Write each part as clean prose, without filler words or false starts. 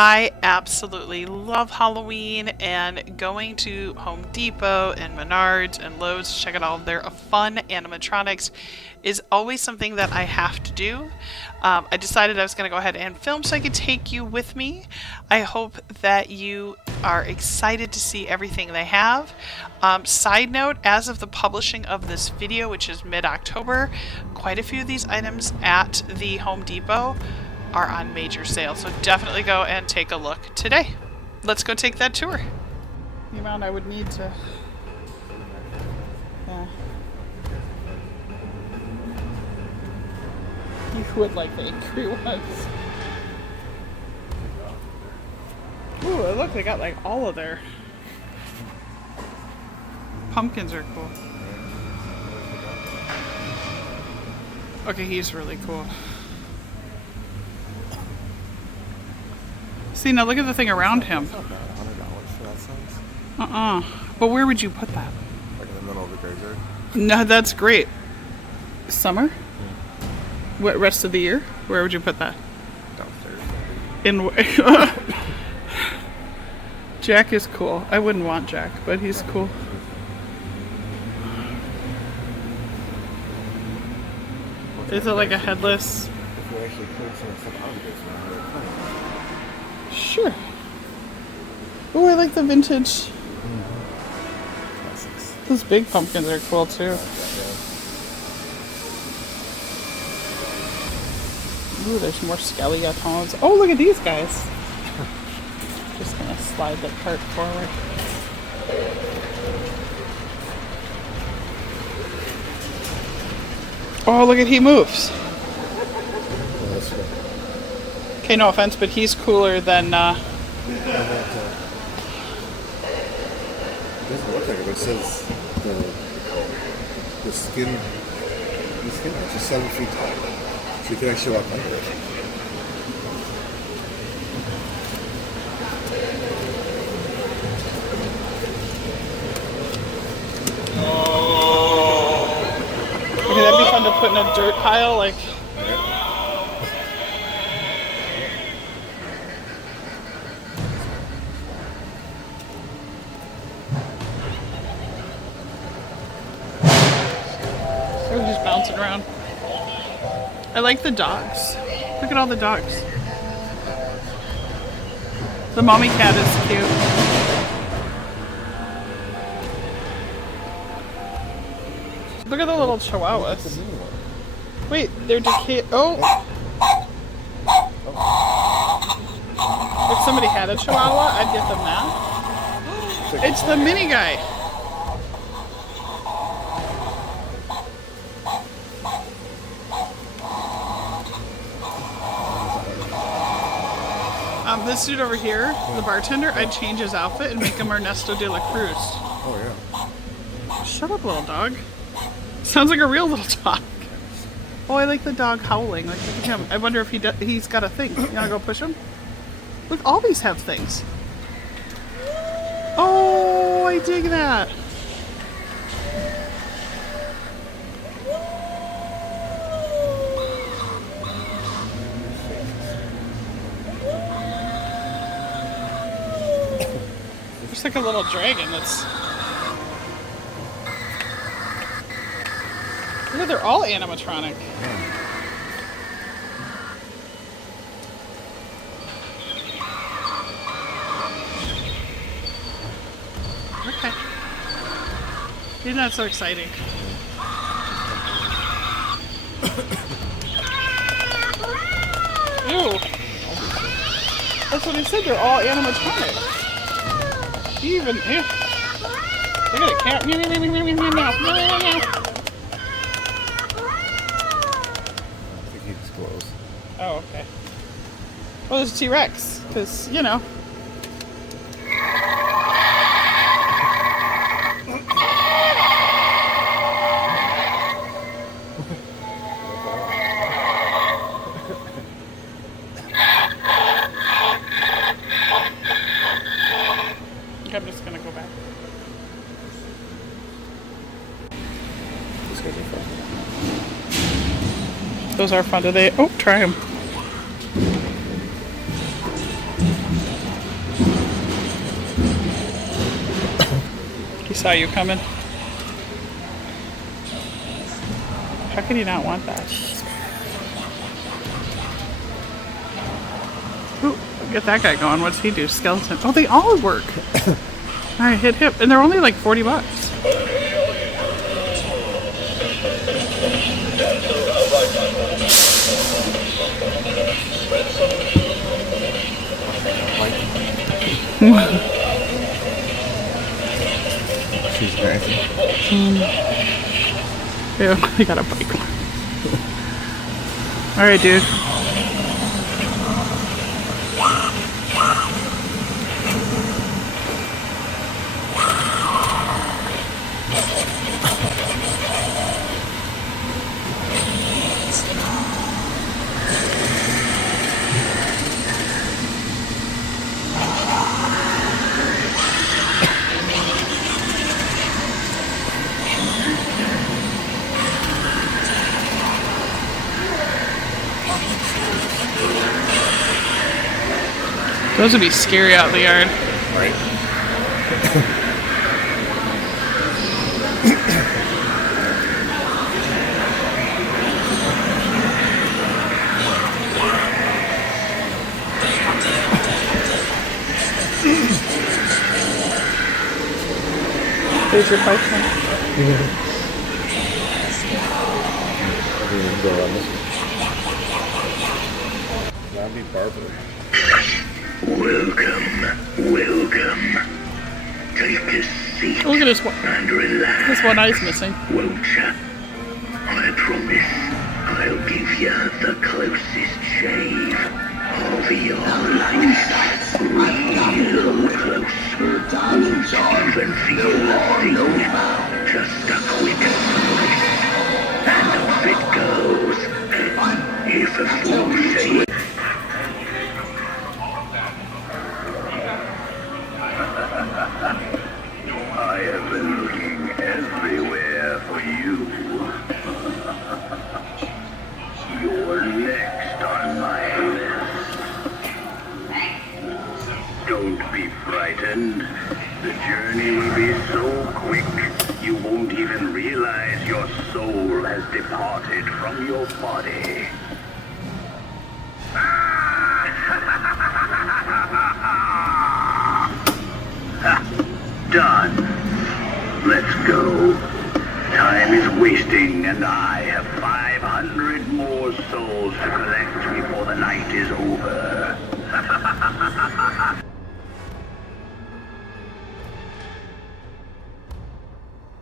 I absolutely love Halloween, and going to Home Depot and Menards and Lowe's to check out all of their fun animatronics is always something that I have to do. I decided I was going to go ahead and film so I could take you with me. I hope that you are excited to see everything they have. Side note, as of the publishing of this video, which is mid-October, quite a few of these items at the Home Depot are on major sale, so definitely go and take a look today. Let's go take that tour. The amount I would need to... Yeah. You would like the angry ones. Ooh, look, they got like all of their... Pumpkins are cool. Okay, he's really cool. See, now look at the thing around him. $100 for that size. But where would you put that? Like in the middle of the graveyard. No, that's great. Summer? Yeah. What, rest of the year? Where would you put that? Downstairs. Jack is cool. I wouldn't want Jack, but he's cool. Is it like a headless? If we actually cleared some stuff out of this one, Sure. Oh, I like the vintage. Those big pumpkins are cool too. Ooh, there's more skeletons. Oh, look at these guys. Just gonna slide the cart forward. Oh, look at he moves. Okay, no offense, but he's cooler than, It doesn't look like it, but it says the skin is just 7 feet tall. So you can actually walk under it. Okay, that'd be fun to put in a dirt pile, like... They're just bouncing around. I like the dogs. Look at all the dogs. The mommy cat is cute. Look at the little chihuahuas. Wait, they're decayed. Oh! If somebody had a chihuahua, I'd get them that. It's the mini guy. This dude over here, the bartender, I'd change his outfit and make him Ernesto de la Cruz. Oh yeah. Shut up, little dog. Sounds like a real little dog. Oh, I like the dog howling. Like, look at him. I wonder if he's got a thing. You wanna go push him? Look, all these have things. Oh, I dig that. It's like a little dragon that's... Look, they're all animatronic. Okay. Isn't that so exciting? Ew. That's what I said, they're all animatronic. Even look at it, cat. Meow, meow, meow, meow, meow, meow, meow, meow, meow. I think he's close. Oh, okay. Well, there's a T-Rex, because, you know. I'm just gonna go back. Those are fun. Do they? Oh, try them. saw you coming. How could he not want that? Ooh, get that guy going. What's he do? Skeleton. Oh, they all work. Alright, hit him. And they're only like $40. She's crazy. Yeah, I got a bike one. Alright, dude. Those would be scary out in the yard. Right. There's your pipe. Zombie barber. Welcome. Take a seat Oh, look at this one. and relax, This one eye's missing. won't ya? I promise I'll give you the closest shave of your life. Real close. Won't even feel a thing. Just a quick slice. And off it goes. If a fool say I have been looking everywhere for you. You're next on my list. Don't be frightened. The journey will be so quick, you won't even realize your soul has departed from your body. Done. Let's go. Time is wasting, and I have 500 more souls to collect before the night is over.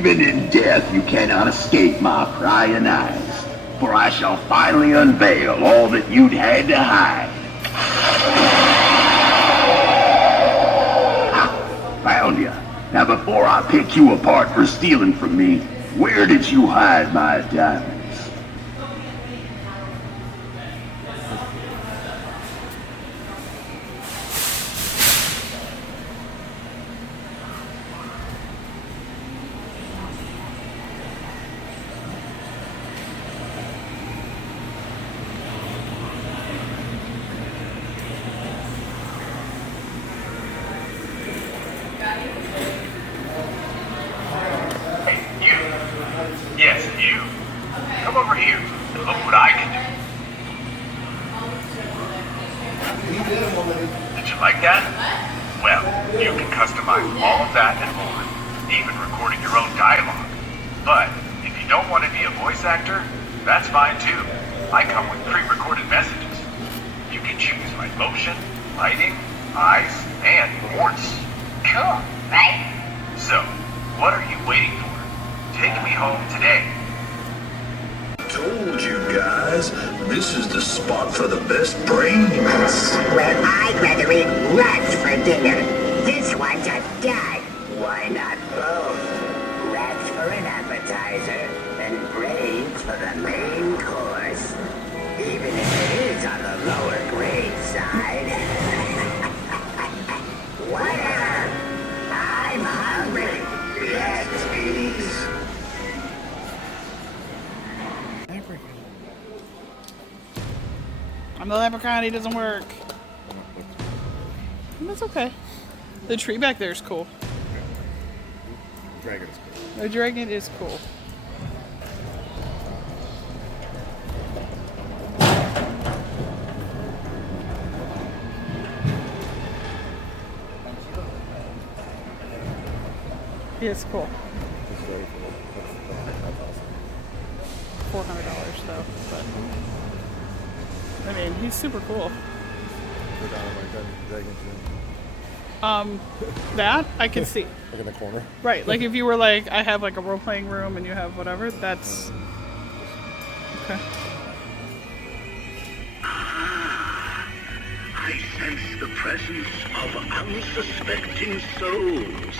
Even in death, you cannot escape my prying eyes, for I shall finally unveil all that you'd had to hide. Found ya. Now before I pick you apart for stealing from me, where did you hide my diamonds? Yes, you. Come over here and look what I can do. Did you like that? Well, you can customize all of that and more, even recording your own dialogue. But if you don't want to be a voice actor, that's fine too. I come with pre-recorded messages. You can choose my motion, lighting, eyes, and voice. Cool, right? So, what are you waiting for? Take me home today. Told you guys, this is the spot for the best brains. Well, I'd rather eat rats for dinner. This one's a dud. Why not both? Rats for an appetizer and brains for the main course. Even if it is on the lower grade side. Whatever. I'm hungry. Yes, please. I'm the leprechaun, he doesn't work. That's okay. The tree back there is cool. dragon is cool. The dragon is cool. He is cool. It's very cool. That's awesome. $400 though, but I mean, he's super cool. Go down on my dragon too. That I can see. Like in the corner. Right, like if you were like, I have like a role-playing room and you have whatever, that's... Okay. I sense the presence of unsuspecting souls.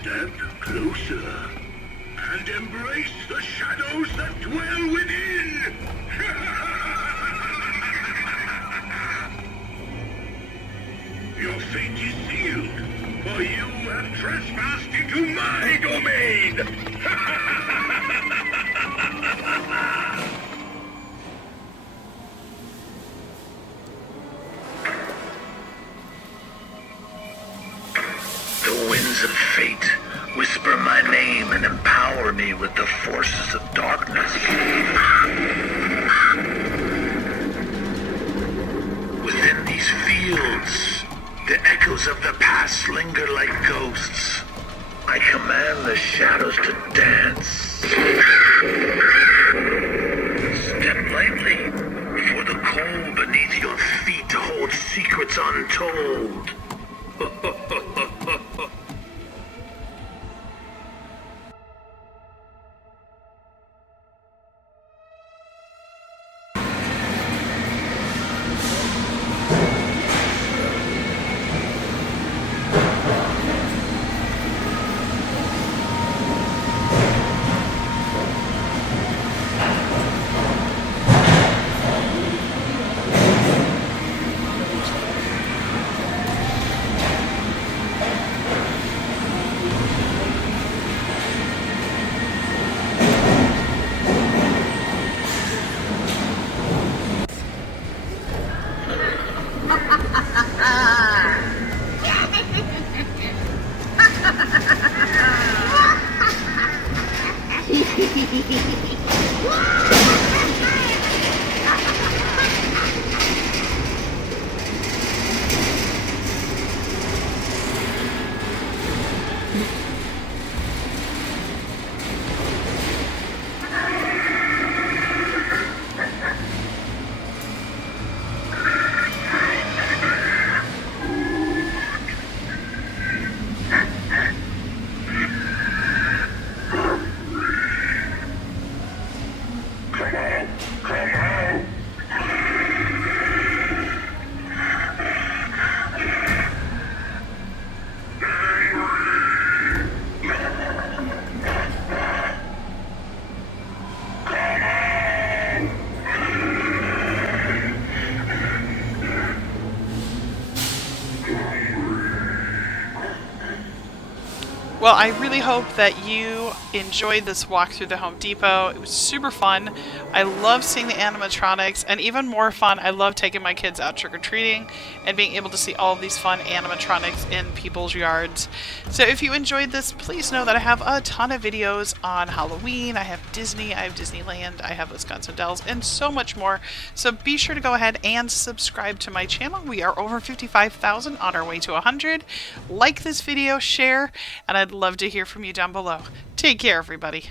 Step closer and embrace the shadows that dwell within. Your fate is sealed, for you have trespassed into my domain. The winds of fate whisper my name and empower me with the forces of darkness. Within these fields, the echoes of the past linger like ghosts. I command the shadows to dance. Step lightly, for the cold beneath your feet holds secrets untold. Well, I really hope that you enjoyed this walk through the Home Depot. It was super fun. I love seeing the animatronics, and even more fun, I love taking my kids out trick-or-treating and being able to see all of these fun animatronics in people's yards. So if you enjoyed this, please know that I have a ton of videos on Halloween. I have Disney, I have Disneyland, I have Wisconsin Dells, and so much more. So be sure to go ahead and subscribe to my channel. We are over 55,000 on our way to 100. Like this video, share, and I'd love to hear from you down below. Take care, everybody.